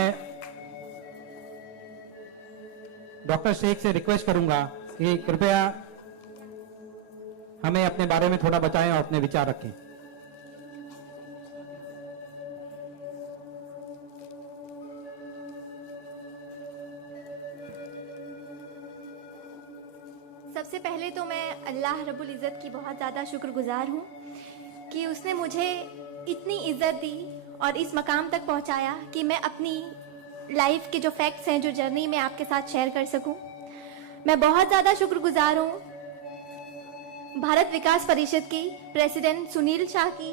मैं डॉक्टर शेख से रिक्वेस्ट करूंगा कि कृपया हमें अपने बारे में थोड़ा बताएं और अपने विचार रखें। सबसे पहले तो मैं अल्लाह रब्बुल इज़्ज़त की बहुत ज़्यादा शुक्रगुजार हूँ कि उसने मुझे इतनी इज़्ज़त दी और इस मकाम तक पहुँचाया कि मैं अपनी लाइफ के जो फैक्ट्स हैं, जो जर्नी में आपके साथ शेयर कर सकूँ। मैं बहुत ज़्यादा शुक्रगुजार हूँ भारत विकास परिषद की प्रेसिडेंट सुनील शाह की,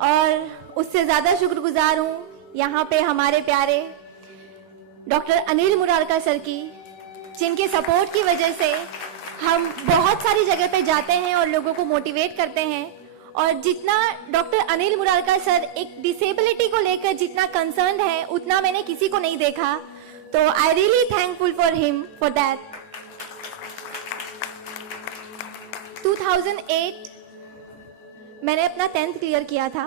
और उससे ज़्यादा शुक्रगुजार हूँ यहाँ पे हमारे प्यारे डॉक्टर अनिल मुरारका सर की, जिनके सपोर्ट की वजह से हम बहुत सारी जगह पे जाते हैं और लोगों को मोटिवेट करते हैं। और जितना डॉक्टर अनिल मुरारका सर एक डिसेबिलिटी को लेकर जितना कंसर्न है, उतना मैंने किसी को नहीं देखा। तो I really thankful for him for that. 2008 मैंने अपना 10th क्लियर किया था।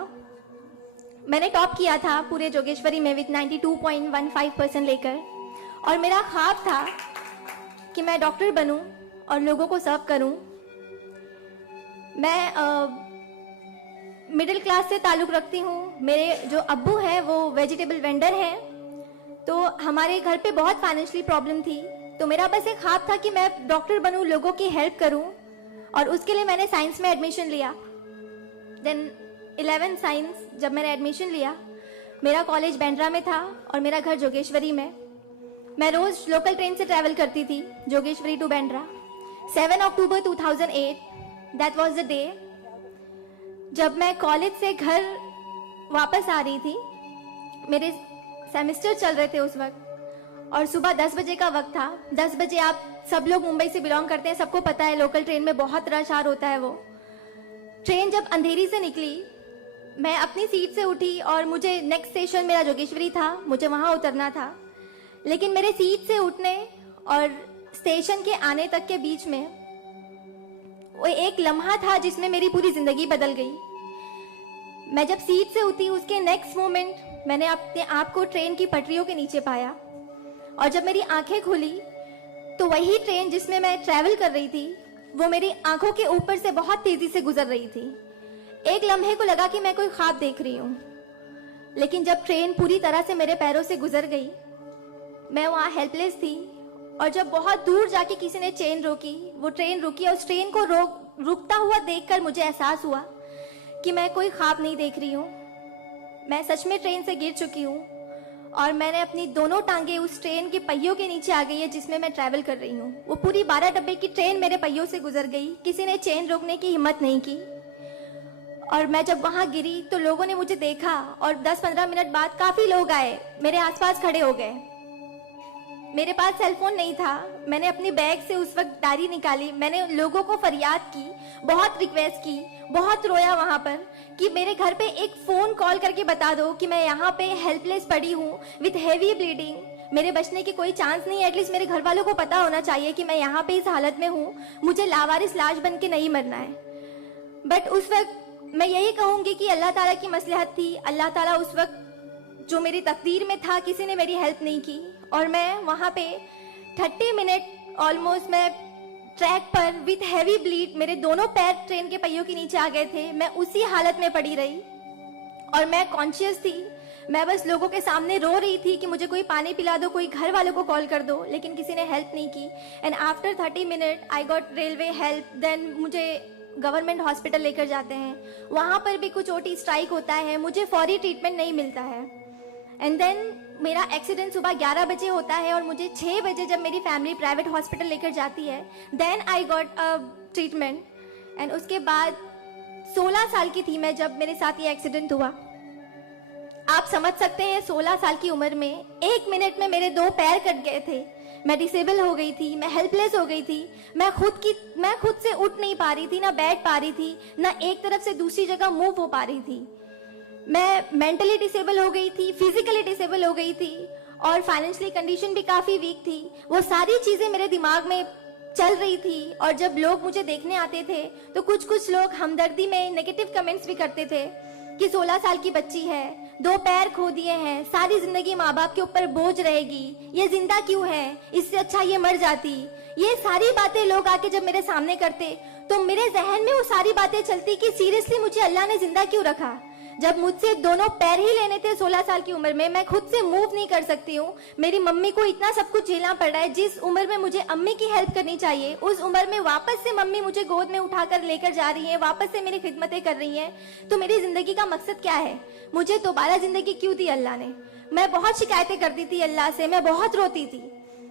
मैंने टॉप किया था पूरे जोगेश्वरी में विद 92.15% लेकर, और मेरा ख्वाब था कि मैं डॉक्टर बनूं और लोगों को सर्व करूं। मैं मिडिल क्लास से ताल्लुक़ रखती हूँ। मेरे जो अब्बू हैं वो वेजिटेबल वेंडर हैं, तो हमारे घर पे बहुत फाइनेंशियली प्रॉब्लम थी। तो मेरा बस एक ख्वाब था कि मैं डॉक्टर बनूं, लोगों की हेल्प करूं, और उसके लिए मैंने साइंस में एडमिशन लिया। देन 11 साइंस जब मैंने एडमिशन लिया, मेरा कॉलेज बैंड्रा में था और मेरा घर जोगेश्वरी में। मैं रोज़ लोकल ट्रेन से ट्रैवल करती थी Jogeshwari to Bandra. 7 October 2008 that was the day जब मैं कॉलेज से घर वापस आ रही थी। मेरे सेमेस्टर चल रहे थे उस वक्त, और सुबह 10 बजे का वक्त था। 10 बजे, आप सब लोग मुंबई से बिलोंग करते हैं, सबको पता है लोकल ट्रेन में बहुत रश आर होता है। वो ट्रेन जब अंधेरी से निकली, मैं अपनी सीट से उठी और मुझे नेक्स्ट स्टेशन मेरा जोगेश्वरी था, मुझे वहाँ उतरना था। लेकिन मेरे सीट से उठने और स्टेशन के आने तक के बीच में वो एक लम्हा था जिसमें मेरी पूरी जिंदगी बदल गई। मैं जब सीट से उठी, उसके नेक्स्ट मोमेंट मैंने अपने आप को ट्रेन की पटरियों के नीचे पाया, और जब मेरी आंखें खुली तो वही ट्रेन जिसमें मैं ट्रैवल कर रही थी वो मेरी आंखों के ऊपर से बहुत तेजी से गुजर रही थी। एक लम्हे को लगा कि मैं कोई ख्वाब देख रही हूँ, लेकिन जब ट्रेन पूरी तरह से मेरे पैरों से गुजर गई, मैं वहाँ हेल्पलेस थी। और जब बहुत दूर जाके किसी ने चेन रोकी, वो ट्रेन रुकी, और उस ट्रेन को रुकता हुआ देखकर मुझे एहसास हुआ कि मैं कोई ख्वाब नहीं देख रही हूँ, मैं सच में ट्रेन से गिर चुकी हूँ, और मैंने अपनी दोनों टांगे उस ट्रेन के पहियों के नीचे आ गई है जिसमें मैं ट्रैवल कर रही हूँ। वो पूरी 12 डब्बे की ट्रेन मेरे पहियों से गुजर गई, किसी ने चेन रोकने की हिम्मत नहीं की। और मैं जब वहाँ गिरी तो लोगों ने मुझे देखा, और 10-15 मिनट बाद काफ़ी लोग आए, मेरे आसपास खड़े हो गए। मेरे पास सेलफोन नहीं था। मैंने अपनी बैग से उस वक्त डायरी निकाली, मैंने लोगों को फरियाद की, बहुत रिक्वेस्ट की, बहुत रोया वहाँ पर कि मेरे घर पे एक फ़ोन कॉल करके बता दो कि मैं यहाँ पे हेल्पलेस पड़ी हूँ विथ हेवी ब्लीडिंग, मेरे बचने की कोई चांस नहीं है। एटलीस्ट मेरे घर वालों को पता होना चाहिए कि मैं यहाँ पे इस हालत में हूँ, मुझे लावारिस लाश बन के नहीं मरना है। बट उस वक्त मैं यही कहूँगी कि अल्लाह ताला की मसलहत थी। अल्लाह ताला उस वक्त जो मेरी तकदीर में था, किसी ने मेरी हेल्प नहीं की, और मैं वहाँ पे 30 मिनट ऑलमोस्ट मैं ट्रैक पर विथ हैवी ब्लीड, मेरे दोनों पैर ट्रेन के पहियों के नीचे आ गए थे। मैं उसी हालत में पड़ी रही और मैं कॉन्शियस थी। मैं बस लोगों के सामने रो रही थी कि मुझे कोई पानी पिला दो, कोई घर वालों को कॉल कर दो, लेकिन किसी ने हेल्प नहीं की। And after 30 minute I got railway help. Then मुझे गवर्नमेंट हॉस्पिटल लेकर जाते हैं, वहाँ पर भी कुछ ओटी स्ट्राइक होता है, मुझे फौरी ट्रीटमेंट नहीं मिलता है। एंड देन मेरा एक्सीडेंट सुबह 11 बजे होता है, और मुझे 6 बजे जब मेरी फैमिली प्राइवेट हॉस्पिटल लेकर जाती है, then I got a treatment. And उसके बाद 16 साल की थी मैं जब मेरे साथ ये एक्सीडेंट हुआ। आप समझ सकते हैं 16 साल की उम्र में 1 मिनट में मेरे 2 पैर कट गए थे, मैं डिसेबल हो गई थी, मैं हेल्पलेस हो गई थी, मैं खुद से उठ नहीं पा रही थी, ना बैठ पा रही थी, ना एक तरफ से दूसरी जगह मूव हो पा रही थी। मैं मेंटली डिसेबल हो गई थी, फिजिकली डिसेबल हो गई थी, और फाइनेंशियली कंडीशन भी काफ़ी वीक थी। वो सारी चीज़ें मेरे दिमाग में चल रही थी। और जब लोग मुझे देखने आते थे तो कुछ लोग हमदर्दी में नेगेटिव कमेंट्स भी करते थे कि 16 साल की बच्ची है, 2 पैर खो दिए हैं, सारी जिंदगी माँ बाप के ऊपर बोझ रहेगी, ये जिंदा क्यों है, इससे अच्छा ये मर जाती। ये सारी बातें लोग आके जब मेरे सामने करते तो मेरे जहन में वो सारी बातें चलती कि सीरियसली मुझे अल्लाह ने जिंदा क्यों रखा। जब मुझसे दोनों पैर ही लेने थे 16 साल की उम्र में, मैं खुद से मूव नहीं कर सकती हूँ, मेरी मम्मी को इतना सब कुछ झेलना पड़ रहा है। जिस उम्र में मुझे अम्मी की हेल्प करनी चाहिए उस उम्र में वापस से मम्मी मुझे गोद में उठाकर लेकर जा रही है, वापस से मेरी खिदमतें कर रही हैं। तो मेरी जिंदगी का मकसद क्या है, मुझे दोबारा जिंदगी क्यों दी अल्लाह ने। मैं बहुत शिकायतें करती थी अल्लाह से, मैं बहुत रोती थी,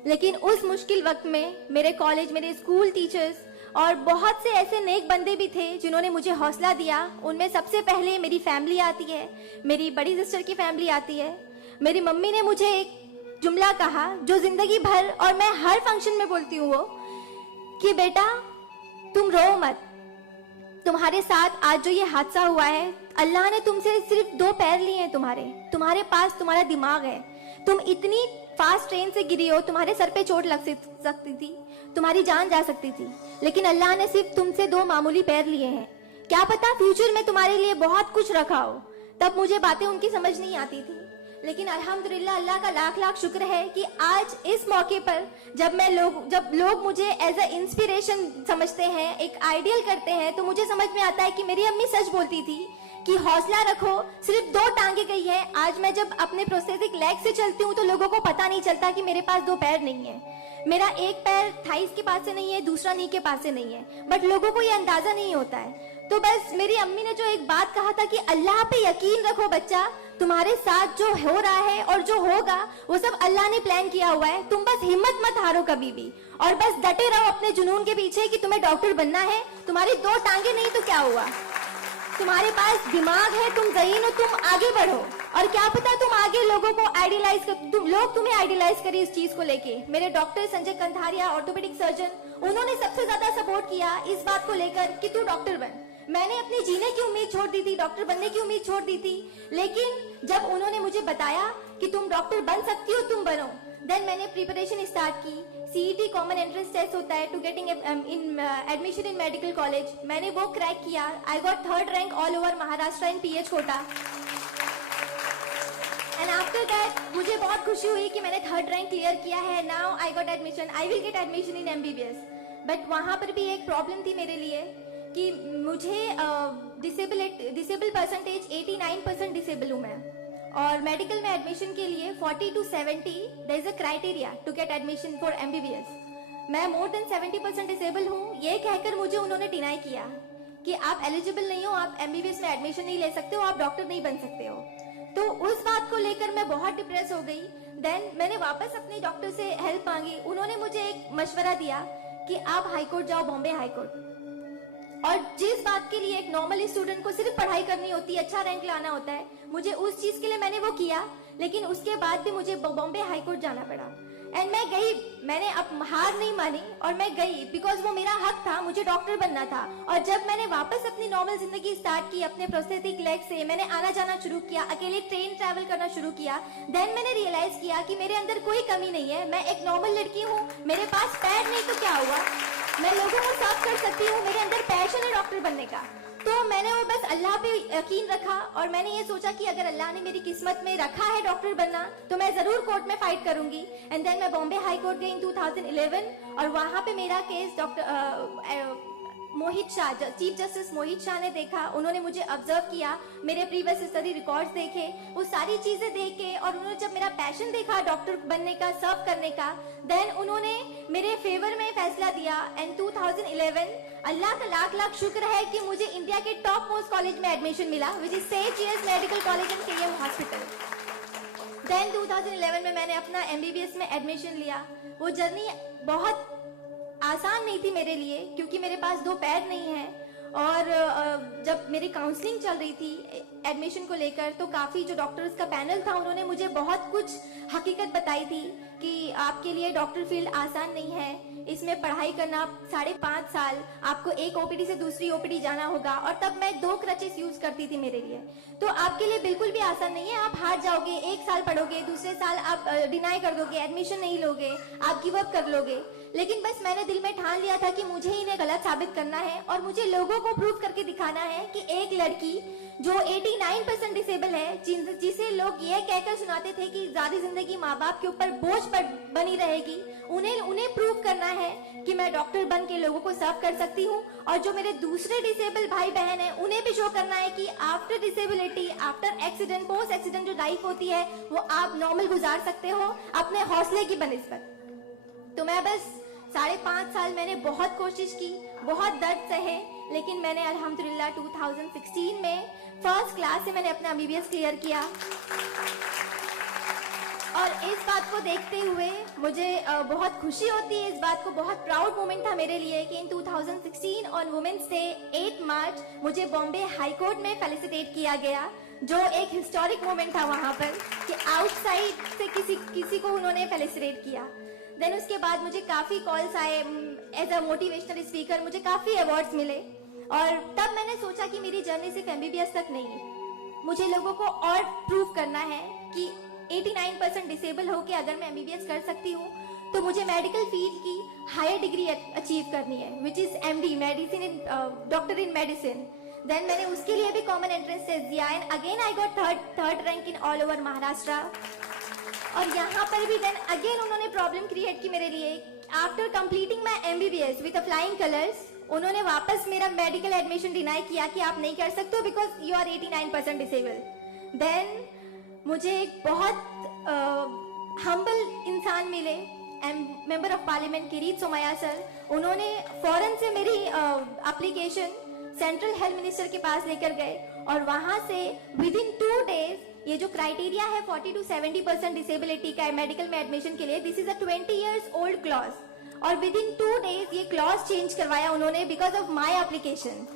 लेकिन उस मुश्किल वक्त में मेरे कॉलेज, मेरे स्कूल टीचर्स और बहुत से ऐसे नेक बंदे भी थे जिन्होंने मुझे हौसला दिया। उनमें सबसे पहले मेरी फैमिली आती है, मेरी बड़ी सिस्टर की फैमिली आती है। मेरी मम्मी ने मुझे एक जुमला कहा जो जिंदगी भर और मैं हर फंक्शन में बोलती हूँ, वो कि बेटा तुम रो मत, तुम्हारे साथ आज जो ये हादसा हुआ है, अल्लाह ने तुमसे सिर्फ 2 पैर लिए हैं, तुम्हारे पास तुम्हारा दिमाग है, तुम इतनी फास्ट ट्रेन से गिरी हो, तुम्हारे सर पे चोट लग सकती थी, तुम्हारी जान जा सकती थी, लेकिन अल्लाह ने सिर्फ तुमसे 2 मामूली पैर लिए हैं। क्या पता फ्यूचर में तुम्हारे लिए बहुत कुछ रखा हो। तब मुझे बातें उनकी समझ नहीं आती थी, लेकिन अल्हम्दुलिल्लाह अल्लाह का लाख लाख शुक्र है कि आज इस मौके पर जब लोग मुझे एज अ इंस्पिरेशन समझते हैं, एक आइडियल करते हैं, तो मुझे समझ में आता है कि मेरी अम्मी सच बोलती थी कि हौसला रखो, सिर्फ 2 टांगे गई है। आज मैं जब अपने प्रोस्थेटिक लेग से चलती हूँ तो लोगों को पता नहीं चलता कि मेरे पास 2 पैर नहीं है। मेरा एक पैर थाइस के पास से नहीं है, दूसरा नी के पास से नहीं है, बट लोगों को ये अंदाजा नहीं होता है। तो बस मेरी अम्मी ने जो एक बात कहा था कि अल्लाह पे यकीन रखो बच्चा, तुम्हारे साथ जो हो रहा है और जो होगा वो सब अल्लाह ने प्लान किया हुआ है, तुम बस हिम्मत मत हारो कभी भी, और बस डटे रहो अपने जुनून के पीछे कि तुम्हें डॉक्टर बनना है। तुम्हारी 2 टांगे नहीं तो क्या हुआ, तुम्हारे पास दिमाग है, तुम ज़हीन हो, तुम आगे बढ़ो। और क्या पता तुम आगे लोगों को आइडियलाइज कर, लोग तुम्हें आइडियलाइज करें इस चीज को लेके। मेरे doctor Sanjay Kantharia, orthopaedic surgeon, उन्होंने सबसे ज्यादा सपोर्ट किया इस बात को लेकर कि तू डॉक्टर बन। मैंने अपनी जीने की उम्मीद छोड़ दी थी, डॉक्टर बनने की उम्मीद छोड़ दी थी, लेकिन जब उन्होंने मुझे बताया कि तुम डॉक्टर बन सकती हो, तुम बनो, देन मैंने प्रिपरेशन स्टार्ट की। सीईटी कॉमन एंट्रेंस टेस्ट होता है to getting admission in medical college, मैंने वो क्रैक किया। I got 3rd rank all over Maharashtra in PH quota. And after that मुझे बहुत खुशी हुई कि मैंने 3rd रैंक क्लियर किया है। Now I got admission, I will get admission in MBBS. But वहां पर भी एक प्रॉब्लम थी मेरे लिए कि मुझे डिसेबल परसेंटेज 89% डिसेबल हूँ मैं, और मेडिकल में एडमिशन के लिए 40 to 70 there is a criteria to get admission for MBBS. मैं मोर देन 70% डिसेबल हूँ, ये कहकर मुझे उन्होंने डिनाई किया कि आप एलिजिबल नहीं हो, आप एमबीबीएस में एडमिशन नहीं ले सकते हो, आप डॉक्टर नहीं बन सकते हो। तो उस बात को लेकर मैं बहुत डिप्रेस हो गई। देन मैंने वापस अपने डॉक्टर से हेल्प मांगी, उन्होंने मुझे एक मशवरा दिया कि आप हाईकोर्ट जाओ, बॉम्बे हाईकोर्ट। और जिस बात के लिए एक नॉर्मल स्टूडेंट को सिर्फ पढ़ाई करनी होती है, अच्छा रैंक लाना होता है, मुझे उस चीज के लिए मैंने वो किया, लेकिन उसके बाद भी मुझे बॉम्बे हाईकोर्ट जाना पड़ा। एंड मैं गई, मैंने अब हार नहीं मानी और मैं गई, बिकॉज वो मेरा हक था, मुझे डॉक्टर बनना था। और जब मैंने वापस अपनी नॉर्मल जिंदगी स्टार्ट की, अपने प्रोस्थेटिक लेग से मैंने आना जाना शुरू किया, अकेले ट्रेन ट्रैवल करना शुरू किया, देन मैंने रियलाइज किया कि मेरे अंदर कोई कमी नहीं है, मैं एक नॉर्मल लड़की हूँ, मेरे पास पैर नहीं तो क्या हुआ, मैं लोगों को साफ कर सकती हूँ, मेरे अंदर पैशन है डॉक्टर बनने का। तो मैंने वो बस अल्लाह पे यकीन रखा और मैंने ये सोचा कि अगर अल्लाह ने मेरी किस्मत में रखा है डॉक्टर बनना तो मैं जरूर कोर्ट में फाइट करूंगी। एंड देन मैं बॉम्बे हाई कोर्ट गई इन 2011 और वहां पे मेरा केस डॉक्टर मोहित शाह, चीफ जस्टिस मोहित शाह ने देखा, उन्होंने मुझे ऑब्जर्व किया, मेरे प्रीवियस स्टडी रिकॉर्ड्स देखे, वो सारी चीजें देख के, और उन्होंने जब मेरा पैशन देखा डॉक्टर बनने का, सर्व करने का, देन उन्होंने मेरे फेवर में फैसला दिया। एंड 2011 अल्लाह का लाख लाख शुक्र है कि मुझे इंडिया के टॉप मोस्ट कॉलेज में एडमिशन मिला, which is Seth GS medical college and KEM hospital. Then 2011 में मैंने अपना एमबीबीएस में एडमिशन लिया। वो जर्नी बहुत आसान नहीं थी मेरे लिए, क्योंकि मेरे पास 2 पैर नहीं हैं, और जब मेरी काउंसलिंग चल रही थी एडमिशन को लेकर, तो काफ़ी जो डॉक्टर्स का पैनल था उन्होंने मुझे बहुत कुछ हकीकत बताई थी कि आपके लिए डॉक्टर फील्ड आसान नहीं है, इसमें पढ़ाई करना 5.5 साल, आपको एक ओपीडी से दूसरी ओपीडी जाना होगा, और तब मैं 2 क्रचेस यूज करती थी मेरे लिए। तो आपके लिए बिल्कुल भी आसान नहीं है, आप हार जाओगे, 1 साल पढ़ोगे, दूसरे साल आप डिनाई कर दोगे, एडमिशन नहीं लोगे, आप गिव अप कर लोगे। लेकिन बस मैंने दिल में ठान लिया था कि मुझे इन्हें गलत साबित करना है और मुझे लोगों को प्रूव करके दिखाना है कि एक लड़की जो 89% डिसेबल है, जिसे लोग ये कहकर सुनाते थे कि सारी जिंदगी माँ बाप के ऊपर बोझ पर बनी रहेगी, उन्हें प्रूव करना है कि मैं डॉक्टर बन के लोगों को सर्व कर सकती हूँ। और जो मेरे दूसरे डिसेबल भाई बहन हैं, उन्हें भी शो करना है कि after disability, after accident, post accident जो लाइफ होती है वो आप नॉर्मल गुजार सकते हो अपने हौसले की बनिस्बत। तो मैं बस 5.5 साल मैंने बहुत कोशिश की, बहुत दर्द सहे, लेकिन मैंने अल्हम्दुलिल्लाह 2016 में फर्स्ट क्लास से मैंने अपना MBBS क्लियर किया। और इस बात को देखते हुए मुझे बहुत खुशी होती है, इस बात को बहुत प्राउड मोमेंट था मेरे लिए कि इन 2016 ऑन वुमेन्स डे 8 मार्च मुझे बॉम्बे हाई कोर्ट में फेलिसिटेट किया गया, जो एक हिस्टोरिक मोमेंट था वहां पर कि आउटसाइड से किसी को उन्होंने फेलिसिटेट किया। देन उसके बाद मुझे काफी कॉल्स आए एज अ मोटिवेशनल स्पीकर, मुझे काफी अवार्ड्स मिले। और तब मैंने सोचा कि मेरी जर्नी सिर्फ MBBS तक नहीं है, मुझे लोगों को और प्रूव करना है कि 89% डिसेबल होके अगर मैं MBBS कर सकती हूँ तो मुझे मेडिकल फील्ड की हायर डिग्री अचीव करनी है, which is MD, medicine in doctor in medicine. Then मैंने उसके लिए भी कॉमन एंट्रेंस टेस्ट दिया and again I got third rank in all over Maharashtra. और यहाँ पर भी देन अगेन उन्होंने प्रॉब्लम क्रिएट की मेरे लिए। After completing my MBBS with flying colours, उन्होंने वापस मेरा मेडिकल एडमिशन डिनाई किया कि आप नहीं कर सकते हो because you are 89% disable. Then मुझे एक बहुत हम्बल इंसान मिले, member of parliament Kirit Somaiya sir. उन्होंने फौरन से मेरी एप्लीकेशन सेंट्रल हेल्थ मिनिस्टर के पास लेकर गए और वहां से विद इन 2 days ये जो क्राइटेरिया है 40 to 70% डिसेबिलिटी का मेडिकल में एडमिशन के लिए, this is a 20 years old clause, और विद इन 2 days ये क्लॉज चेंज करवाया उन्होंने बिकॉज ऑफ माई एप्लीकेशन।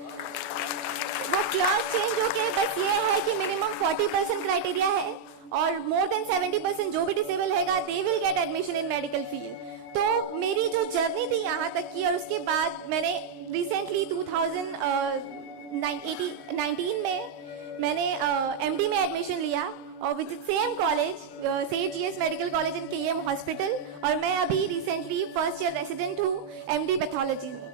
वो क्लॉज चेंज होके बस ये है कि मिनिमम 40% क्राइटेरिया है और मोर देन 70% जो भी डिसेबल हैगा they will get admission in medical field. तो मेरी जो जर्नी थी यहाँ तक की, और उसके बाद मैंने रिसेंटली 2019 में मैंने MD में एडमिशन लिया और विद सेम कॉलेज सेठ GS medical college in KEM hospital, और मैं अभी रिसेंटली फर्स्ट ईयर रेसिडेंट हूँ MD पैथोलॉजी में।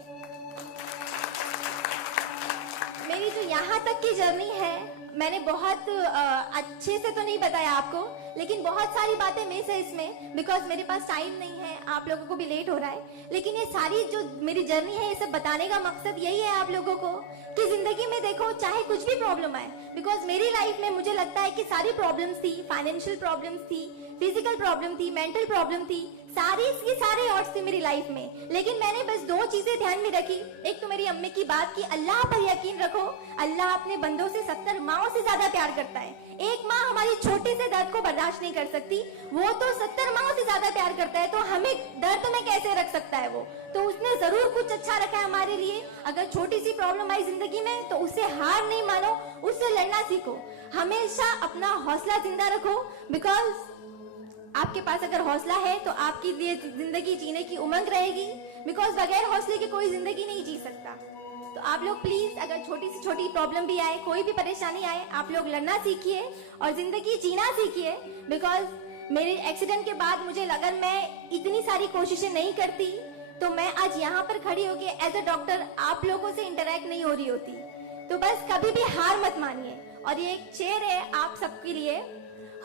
मेरी जो यहाँ तक की जर्नी है मैंने बहुत अच्छे से तो नहीं बताया आपको, लेकिन बहुत सारी बातें मिस है इसमें बिकॉज मेरे पास टाइम नहीं है, आप लोगों को भी लेट हो रहा है। लेकिन ये सारी जो मेरी जर्नी है ये सब बताने का मकसद यही है आप लोगों को कि जिंदगी में देखो चाहे कुछ भी प्रॉब्लम आए, बिकॉज मेरी लाइफ में मुझे लगता है कि सारी प्रॉब्लम्स थी, फाइनेंशियल प्रॉब्लम्स थी, फिजिकल प्रॉब्लम थी, मेंटल प्रॉब्लम थी, सारे ऑड्स थे मेरी लाइफ में। लेकिन मैंने बस 2 चीजें ध्यान में रखी। एक तो मेरी अम्मी की बात कि अल्लाह पर यकीन रखो, अल्लाह अपने बंदों से 70 माओं से ज्यादा प्यार करता है। एक माँ हमारी छोटे से दर्द को बर्दाश्त नहीं कर सकती, वो तो 70 माओं से ज्यादा प्यार करता है, तो हमें दर्द में कैसे रख सकता है वो? तो उसने जरूर कुछ अच्छा रखा है हमारे लिए। अगर छोटी सी प्रॉब्लम आई जिंदगी में तो उससे हार नहीं मानो, उससे लड़ना सीखो, हमेशा अपना हौसला जिंदा रखो, बिकॉज आपके पास अगर हौसला है तो आपकी लिए जिंदगी जीने की उमंग रहेगी, बिकॉज बगैर हौसले के कोई जिंदगी नहीं जी सकता। तो आप लोग प्लीज अगर छोटी से छोटी प्रॉब्लम भी आए, कोई भी परेशानी आए, आप लोग लड़ना सीखिए और जिंदगी जीना सीखिए। बिकॉज मेरे एक्सीडेंट के बाद मुझे लगा मैं इतनी सारी कोशिशें नहीं करती तो मैं आज यहाँ पर खड़ी होके एज अ डॉक्टर आप लोगों से इंटरेक्ट नहीं हो रही होती। तो बस कभी भी हार मत मानिए। और ये एक शेर है आप सबके लिए,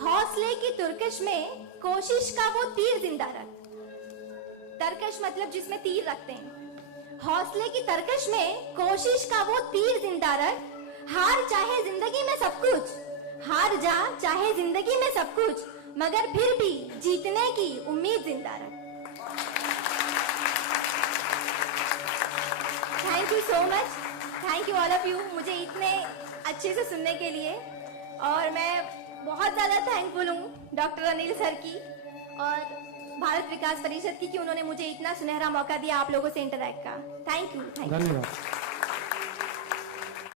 हौसले की तुर्कश में कोशिश का वो तीर जिंदा रख। तरकश मतलब जिसमें तीर रखते हैं। हौसले की तरकश में कोशिश का वो तीर जिंदा रख, हार चाहे जिंदगी में सब कुछ, हार जा चाहे जिंदगी में सब कुछ, मगर फिर भी जीतने की उम्मीद जिंदा रख। Thank you so much, thank you all of you मुझे इतने अच्छे से सुनने के लिए। और मैं बहुत ज्यादा थैंकफुल हूँ डॉक्टर अनिल सर की और भारत विकास परिषद की कि उन्होंने मुझे इतना सुनहरा मौका दिया आप लोगों से इंटरैक्ट का। Thank you. धन्यवाद।